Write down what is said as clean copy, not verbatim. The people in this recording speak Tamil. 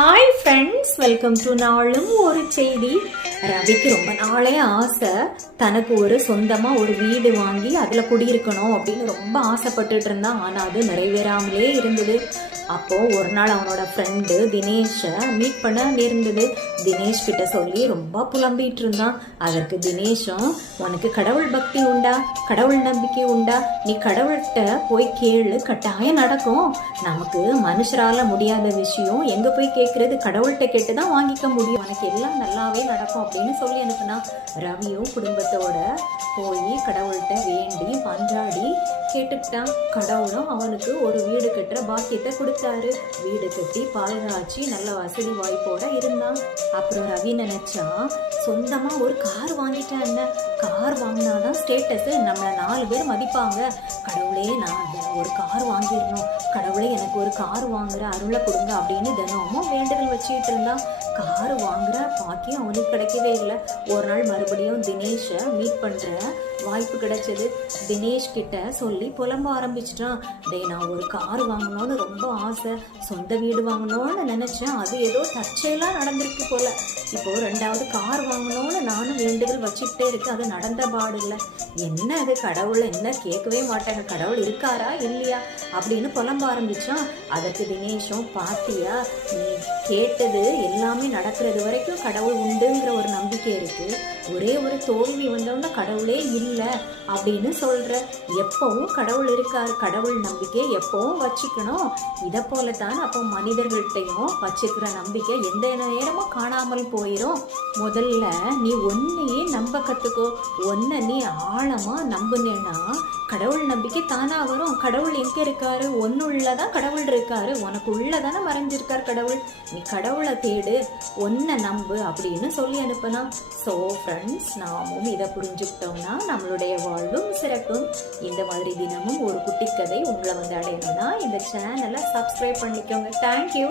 ஹாய் ஃப்ரெண்ட்ஸ், வெல்கம் டு நாளும் ஒரு செய்தி. ரவிக்கு ரொம்ப நாளே ஆசை, தனக்கு ஒரு சொந்தமாக ஒரு வீடு வாங்கி அதில் குடியிருக்கணும் அப்படின்னு ரொம்ப ஆசைப்பட்டுட்டு இருந்தான். ஆனால் அது நிறைவேறாமலே இருந்தது. அப்போது ஒரு நாள் அவனோட ஃப்ரெண்டு தினேஷை மீட் பண்ண நேர்ந்தது. தினேஷ் கிட்ட சொல்லி ரொம்ப புலம்பிகிட்டு இருந்தான். அதற்கு தினேஷும், உனக்கு கடவுள் பக்தி உண்டா, கடவுள் நம்பிக்கை உண்டா, நீ கடவுள்கிட்ட போய் கேளு, கட்டாயம் நடக்கும். நமக்கு மனுஷரால முடியாத விஷயம் எங்கே போய் கேட்கறது, கடவுள்கிட்ட கேட்டு தான் வாங்கிக்க முடியும், உனக்கு எல்லாம் நல்லாவே நடக்கும் அப்படின்னு சொல்லி அனுப்புனா. ரவியும் குடும்பத்தோட போய் கடவுள்கிட்ட வேண்டி பஞ்சாடி கேட்டுக்கிட்டான். கடவுளும் அவனுக்கு ஒரு வீடு கட்டுற பாக்கியத்தை கொடுத்தாரு. வீடு கட்டி பால் காய்ச்சி நல்ல வசதி வாய்ப்போட இருந்தான். அப்புறம் ரவி நினைச்சா, சொந்தமா ஒரு கார் வாங்கிட்டேன், என்ன கார் வாங்கினாதான் ஸ்டேட்டஸ், நம்மளை 4 பேர் மதிப்பாங்க. கடவுளே, நான் ஒரு கார் வாங்கிடணும், கடவுளே எனக்கு ஒரு கார் வாங்குற அருளை கொடுங்க அப்படின்னு தினமும் வேண்டுதல் வச்சுக்கிட்டு இருந்தான். கார் வாங்குற பாக்கியம் அவனுக்கு கிடைக்கவே இல்லை. ஒரு நாள் மறுபடியும் தினேஷை மீட் பண்ற வாய்ப்பு கிடைச்சது. தினேஷ் கிட்ட சொல்லி புலம்ப ஆரம்பிச்சிட்டான். நான் ஒரு கார் வாங்கணும்னு ரொம்ப ஆசை, சொந்த வீடு வாங்கணும்னு நினைச்சேன், அது ஏதோ தற்செயலாக நடந்திருக்கு போல. இப்போ 2வது கார் வாங்கணும்னு நானும் வேண்டுதல் வச்சுக்கிட்டே இருக்கு, அது நடந்த பாடு இல்லை. என்ன அது, கடவுளை என்ன கேட்கவே மாட்டாங்க, கடவுள் இருக்காரா இல்லையா அப்படின்னு புலம்ப ஆரம்பிச்சான். அதற்கு தினேஷும், பாத்தியா, நீ கேட்டது எல்லாமே நடக்கிறது வரைக்கும் கடவுள் உண்டுங்கிற ஒரு நம்பிக்கை இருக்கு, ஒரே ஒரு தோல்வி வந்தோன்னா கடவுளே இல்லை அப்படின்னு சொல்ற. எப்பவும் கடவுள் இருக்காரு, கடவுள் நம்பிக்கை எப்பவும் வச்சுக்கணும். இதை போலத்தான் அப்போ மனிதர்கள்ட்டையும் வச்சுக்கிற நம்பிக்கை எந்த நேரமும் காணாமல் போயிடும். முதல்ல நீ ஒன்னையே நம்ப கத்துக்கோ. ஒன்னை நீ ஆழமா நம்புனேன்னா கடவுள் நம்பிக்கை தானா வரும். கடவுள் எங்க இருக்காரு, ஒன்னுள்ளதான் கடவுள் இருக்காரு, உனக்கு உள்ளதானே மறைஞ்சிருக்கார் கடவுள். நீ கடவுளை தேடு, ஒன்னை நம்பு அப்படின்னு சொல்லி அனுப்பினா. ஸோ ஃப்ரெண்ட்ஸ், நாமும் இதை புரிஞ்சுக்கிட்டோம்னா நம்மளுடைய வாழ்வும் சிறக்கும். இந்த மாதிரி தினமும் ஒரு குட்டி கதை உங்களை அடையணும்னா இந்த சேனலை சப்ஸ்கிரைப் பண்ணிக்கோங்க. தேங்க்யூ.